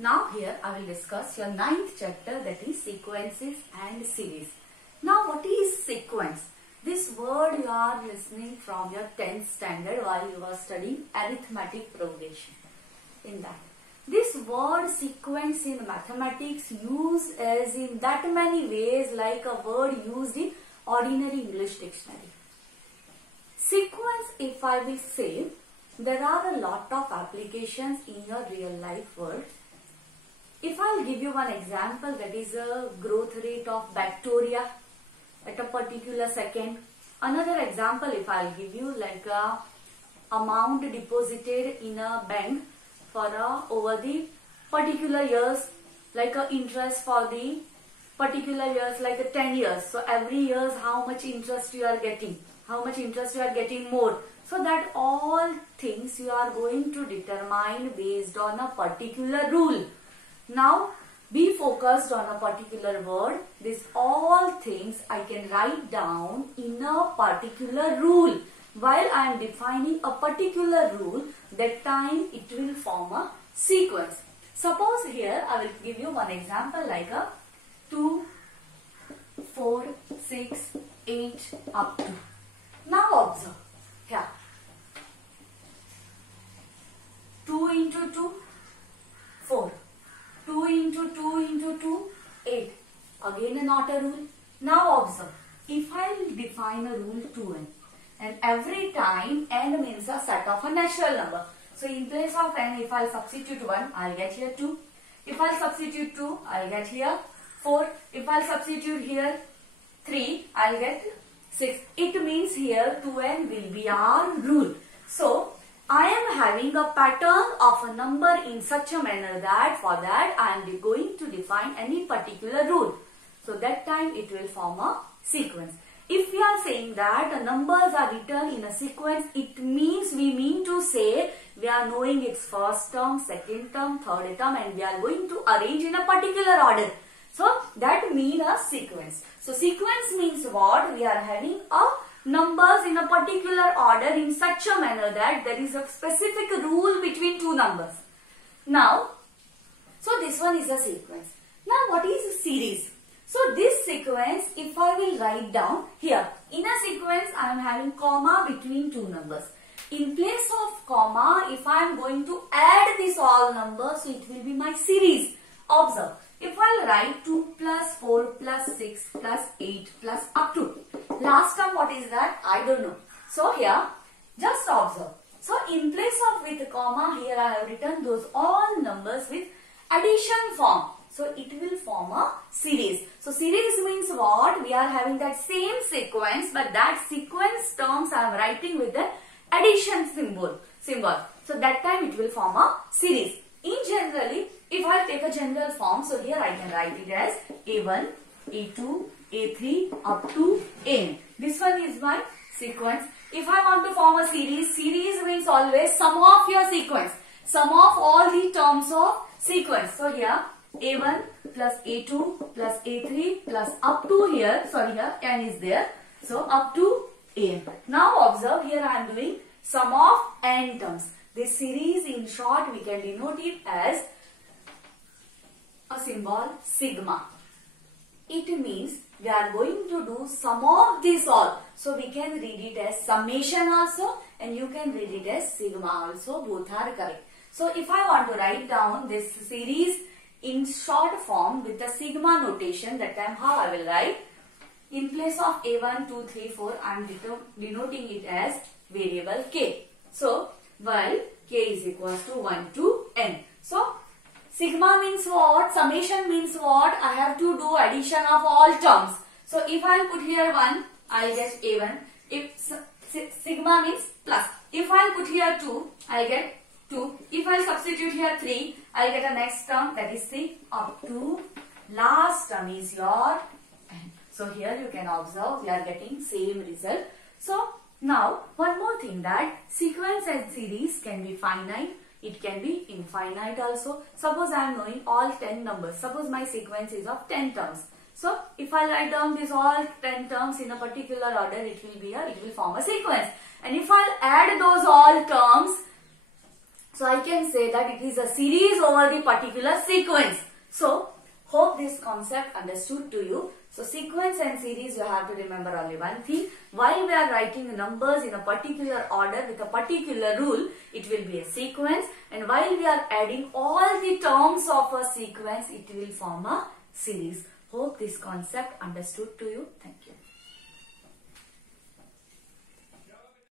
Now here I will discuss your ninth chapter, that is sequences and series. Now what is sequence? This word you are listening from your 10th standard while you are studying arithmetic progression. In that, this word sequence in mathematics used as in that many ways like a word used in ordinary English dictionary. Sequence, if I will say, there are a lot of applications in your real life world. If I'll give you one example, that is a growth rate of bacteria at a particular second. Another example, if I'll give you, like a amount deposited in a bank for over the particular years, like a interest for the particular years, like a 10 years. So every year how much interest you are getting, how much interest you are getting more. So that all things you are going to determine based on a particular rule. Now be focused on a particular word. This all things I can write down in a particular rule. While I am defining a particular rule, that time it will form a sequence. Suppose here I will give you one example like a 2, 4, 6, 8 up to. Now observe here. 2 into 2, 4. 2 into 2 into 2, 8. Again not a rule. Now observe. If I will define a rule 2n, and every time n means a set of a natural number. So in place of n, if I will substitute 1, I will get here 2. If I will substitute 2, I will get here 4. If I will substitute here 3, I will get 6. It means here 2n will be our rule. So I am having a pattern of a number in such a manner that for that I am going to define any particular rule. So that time it will form a sequence. If we are saying that the numbers are written in a sequence, it means we mean to say we are knowing its first term, second term, third term, and we are going to arrange in a particular order. So that means a sequence. So sequence means what? We are having a numbers in a particular order in such a manner that there is a specific rule between two numbers. Now, so this one is a sequence. Now what is a series? So this sequence, if I will write down here, in a sequence I am having comma between two numbers. In place of comma, if I am going to add these all numbers, so it will be my series. Observe. If I will write 2 plus 4 plus 6 plus 8 plus up to. Last term what is that? I don't know. So here, just observe. So in place of with comma, here I have written those all numbers with addition form. So it will form a series. So series means what? We are having that same sequence, but that sequence terms I am writing with the addition symbol. So that time it will form a series. In generally, if I take a general form, so here I can write it as A1, A2, A3 up to N. This one is my sequence. If I want to form a series, series means always sum of your sequence. Sum of all the terms of sequence. So here A1 plus A2 plus A3 plus up to here, sorry here N is there. So up to N. Now observe here I am doing sum of n terms. This series in short we can denote it as a symbol sigma. It means we are going to do sum of this all. So we can read it as summation also and you can read it as sigma also. Both are correct. So if I want to write down this series in short form with the sigma notation, that time how I will write? In place of A1, 2, 3, 4, I am denoting it as variable k. So while k is equals to 1 to n. So sigma means what? Summation means what? I have to do addition of all terms. So if I put here 1, I will get A1. If sigma means plus. If I put here 2, I will get 2. If I substitute here 3, I will get a next term, that is 3 up to last term is your n. So here you can observe we are getting same result. So now one more thing, that sequence and series can be finite. It can be infinite also. Suppose I am knowing all 10 numbers. Suppose my sequence is of 10 terms. So if I write down this all 10 terms in a particular order, it will form a sequence. And if I add those all terms, So I can say that it is a series over the particular sequence. So hope this concept understood to you. So sequence and series, you have to remember only one thing. While we are writing numbers in a particular order with a particular rule, it will be a sequence. And while we are adding all the terms of a sequence, it will form a series. Hope this concept understood to you. Thank you.